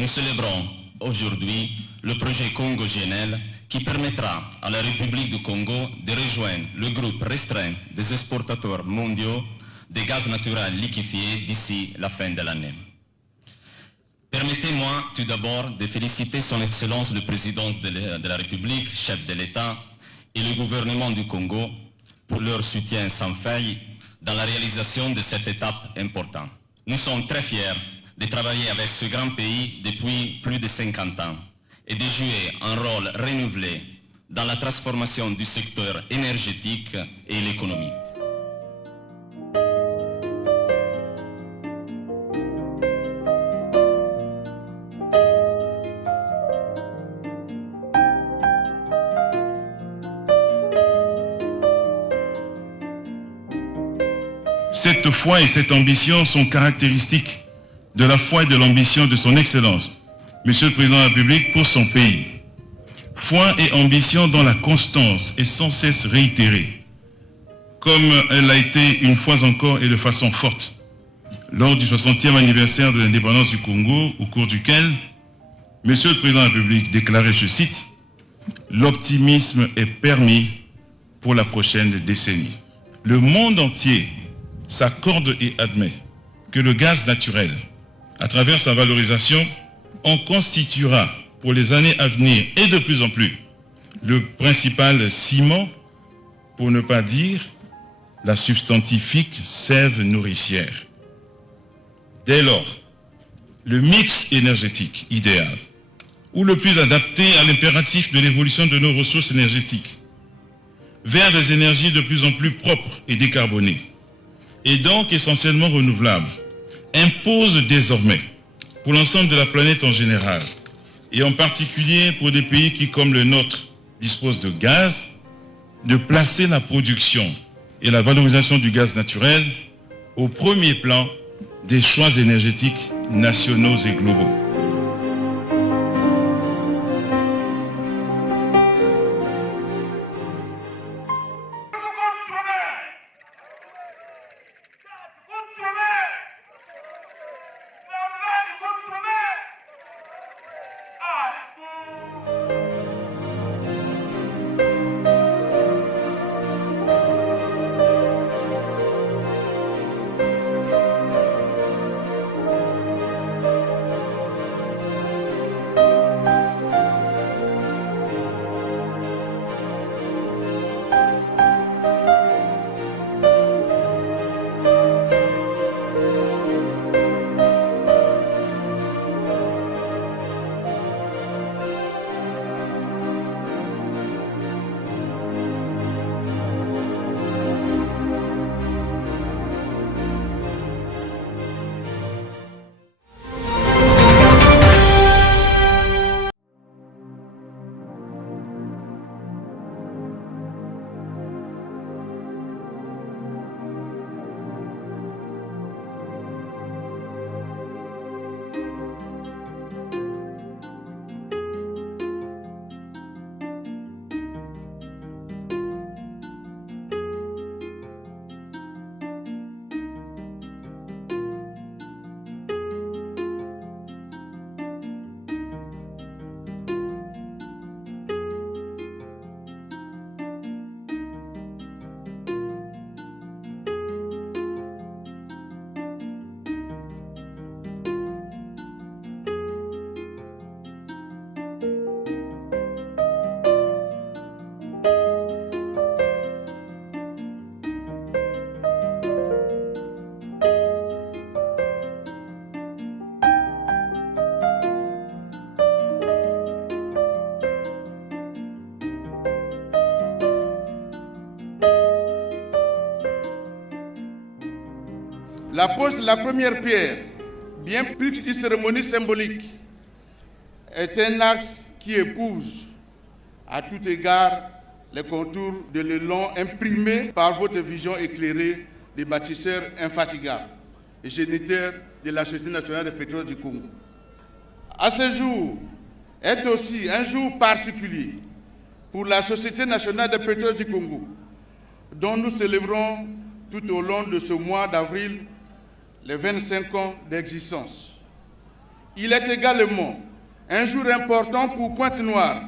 Nous célébrons aujourd'hui le projet Congo-GNL qui permettra à la République du Congo de rejoindre le groupe restreint des exportateurs mondiaux de gaz naturel liquéfié d'ici la fin de l'année. Permettez-moi tout d'abord de féliciter son Excellence le Président de la République, chef de l'État, et le gouvernement du Congo pour leur soutien sans faille dans la réalisation de cette étape importante. Nous sommes très fiers de travailler avec ce grand pays depuis plus de 50 ans et de jouer un rôle renouvelé dans la transformation du secteur énergétique et l'économie. Cette foi et cette ambition sont caractéristiques de la foi et de l'ambition de son Excellence, Monsieur le Président de la République, pour son pays. Foi et ambition dont la constance est sans cesse réitérée, comme elle a été une fois encore et de façon forte, lors du 60e anniversaire de l'indépendance du Congo, au cours duquel Monsieur le Président de la République déclarait, je cite, « L'optimisme est permis pour la prochaine décennie. » Le monde entier s'accorde et admet que le gaz naturel, à travers sa valorisation, en constituera pour les années à venir et de plus en plus le principal ciment, pour ne pas dire la substantifique sève nourricière. Dès lors, le mix énergétique idéal, ou le plus adapté à l'impératif de l'évolution de nos ressources énergétiques, vers des énergies de plus en plus propres et décarbonées, et donc essentiellement renouvelable, impose désormais, pour l'ensemble de la planète en général, et en particulier pour des pays qui, comme le nôtre, disposent de gaz, de placer la production et la valorisation du gaz naturel au premier plan des choix énergétiques nationaux et globaux. La pose de la première pierre, bien plus qu'une cérémonie symbolique, est un acte qui épouse à tout égard les contours de l'élan imprimé par votre vision éclairée des bâtisseurs infatigables et géniteurs de la Société nationale de pétrole du Congo. À ce jour est aussi un jour particulier pour la Société nationale de pétrole du Congo, dont nous célébrons tout au long de ce mois d'avril les 25 ans d'existence. Il est également un jour important pour Pointe-Noire,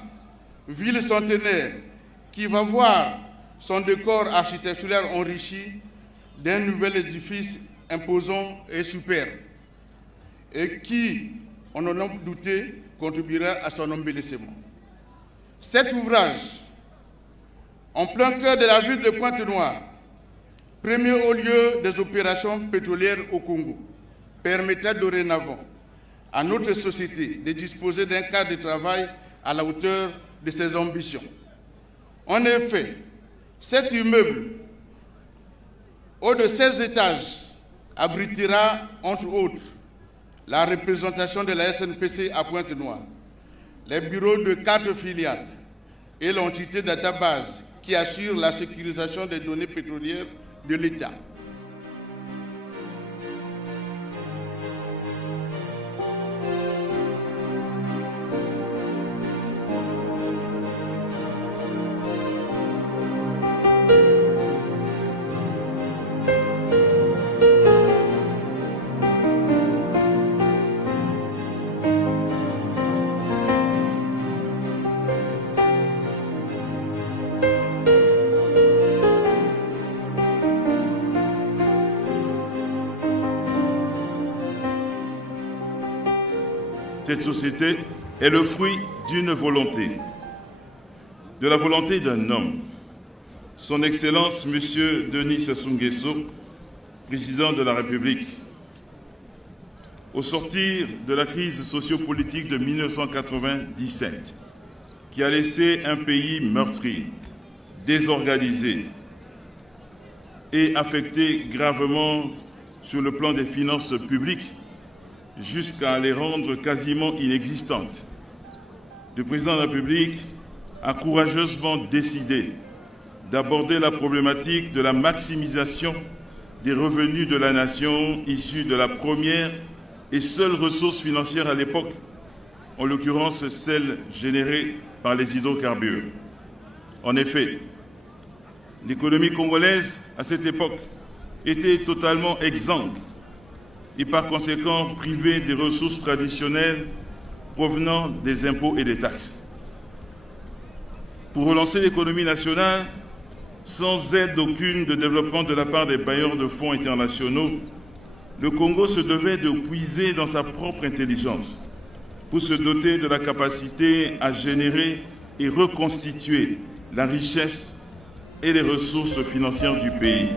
ville centenaire, qui va voir son décor architectural enrichi d'un nouvel édifice imposant et superbe, et qui, on n'en a douté, contribuera à son embellissement. Cet ouvrage, en plein cœur de la ville de Pointe-Noire, premier haut lieu des opérations pétrolières au Congo, permettra dorénavant à notre société de disposer d'un cadre de travail à la hauteur de ses ambitions. En effet, cet immeuble, haut de 16 étages, abritera, entre autres, la représentation de la SNPC à Pointe-Noire, les bureaux de 4 filiales et l'entité database qui assure la sécurisation des données pétrolières de l'État. Cette société est le fruit d'une volonté, de la volonté d'un homme, son Excellence M. Denis Sassou Nguesso, président de la République. Au sortir de la crise sociopolitique de 1997, qui a laissé un pays meurtri, désorganisé et affecté gravement sur le plan des finances publiques, jusqu'à les rendre quasiment inexistantes, le président de la République a courageusement décidé d'aborder la problématique de la maximisation des revenus de la nation issus de la première et seule ressource financière à l'époque, en l'occurrence celle générée par les hydrocarbures. En effet, l'économie congolaise, à cette époque, était totalement exsangue et par conséquent privée des ressources traditionnelles provenant des impôts et des taxes. Pour relancer l'économie nationale, sans aide aucune de développement de la part des bailleurs de fonds internationaux, le Congo se devait de puiser dans sa propre intelligence pour se doter de la capacité à générer et reconstituer la richesse et les ressources financières du pays.